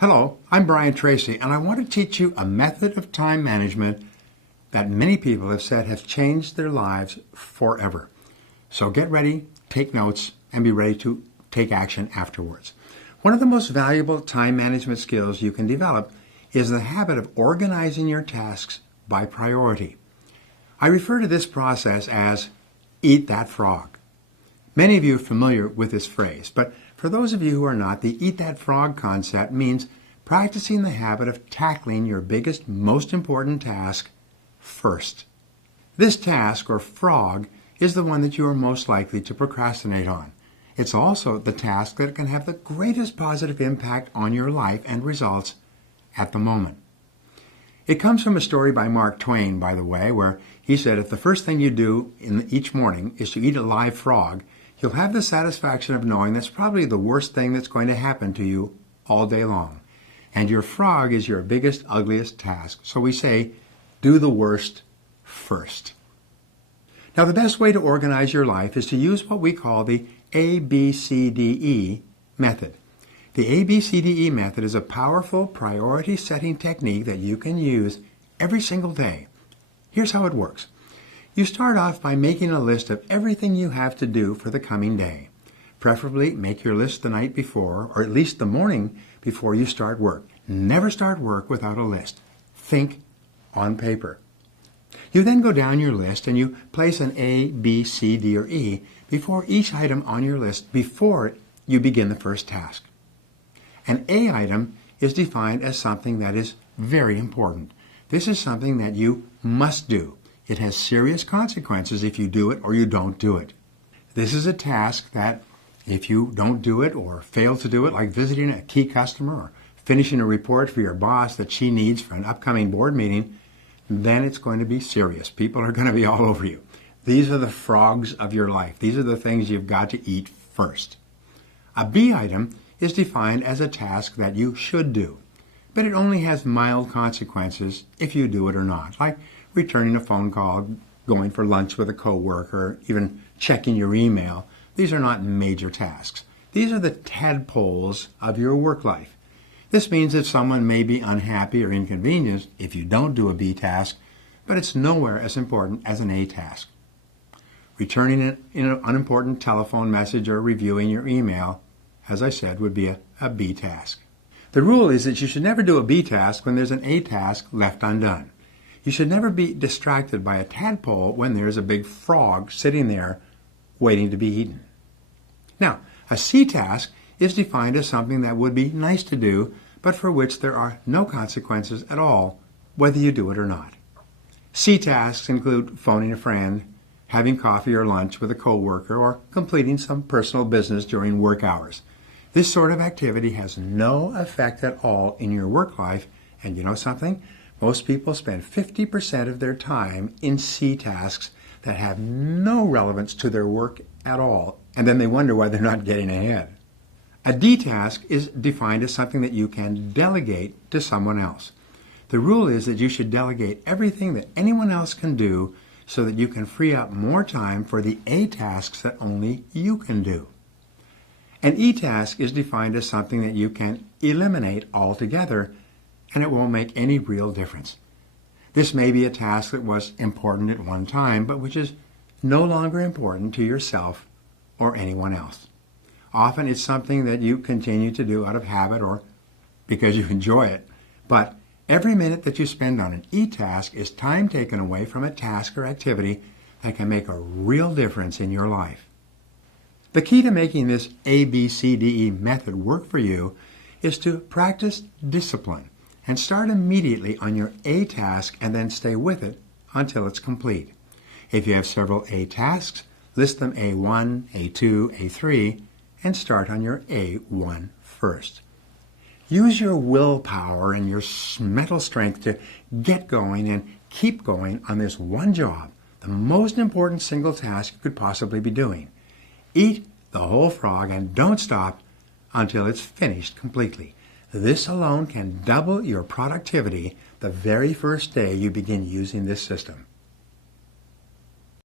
Hello, I'm Bryan Tracy, and I want to teach you a method of time management that many people have said has changed their lives forever. So get ready, take notes, and be ready to take action afterwards. One of the most valuable time management skills you can develop is the habit of organizing your tasks by priority. I refer to this process as eat that frog. Many of you are familiar with this phrase, but for those of you who are not, the eat that frog concept means practicing the habit of tackling your biggest, most important task first. This task, or frog, is the one that you are most likely to procrastinate on. It's also the task that can have the greatest positive impact on your life and results at the moment. It comes from a story by Mark Twain, by the way, where he said if the first thing you do each morning is to eat a live frog, you'll have the satisfaction of knowing that's probably the worst thing that's going to happen to you all day long. And your frog is your biggest, ugliest task. So we say, do the worst first. Now, the best way to organize your life is to use what we call the ABCDE method. The ABCDE method is a powerful priority setting technique that you can use every single day. Here's how it works. You start off by making a list of everything you have to do for the coming day. Preferably make your list the night before, or at least the morning before you start work. Never start work without a list. Think on paper. You then go down your list and you place an A, B, C, D, or E before each item on your list before you begin the first task. An A item is defined as something that is very important. This is something that you must do. It has serious consequences if you do it or you don't do it. This is a task that if you don't do it or fail to do it, like visiting a key customer or finishing a report for your boss that she needs for an upcoming board meeting, then it's going to be serious. People are going to be all over you. These are the frogs of your life. These are the things you've got to eat first. A B item is defined as a task that you should do, but it only has mild consequences if you do it or not, like returning a phone call, going for lunch with a coworker, even checking your email. These are not major tasks. These are the tadpoles of your work life. This means that someone may be unhappy or inconvenienced if you don't do a B task, but it's nowhere as important as an A task. Returning an unimportant telephone message or reviewing your email, as I said, would be a B task. The rule is that you should never do a B task when there's an A task left undone. You should never be distracted by a tadpole when there's a big frog sitting there waiting to be eaten. Now, a C task is defined as something that would be nice to do, but for which there are no consequences at all, whether you do it or not. C tasks include phoning a friend, having coffee or lunch with a coworker, or completing some personal business during work hours. This sort of activity has no effect at all in your work life, and you know something? Most people spend 50% of their time in C tasks that have no relevance to their work at all, and then they wonder why they're not getting ahead. A D task is defined as something that you can delegate to someone else. The rule is that you should delegate everything that anyone else can do so that you can free up more time for the A tasks that only you can do. An E task is defined as something that you can eliminate altogether, and it won't make any real difference. This may be a task that was important at one time, but which is no longer important to yourself or anyone else. Often it's something that you continue to do out of habit or because you enjoy it, but every minute that you spend on an E task is time taken away from a task or activity that can make a real difference in your life. The key to making this ABCDE method work for you is to practice discipline and start immediately on your A task and then stay with it until it's complete. If you have several A tasks, list them A1, A2, A3, and start on your A1 first. Use your willpower and your mental strength to get going and keep going on this one job, the most important single task you could possibly be doing. Eat the whole frog and don't stop until it's finished completely. This alone can double your productivity the very first day you begin using this system.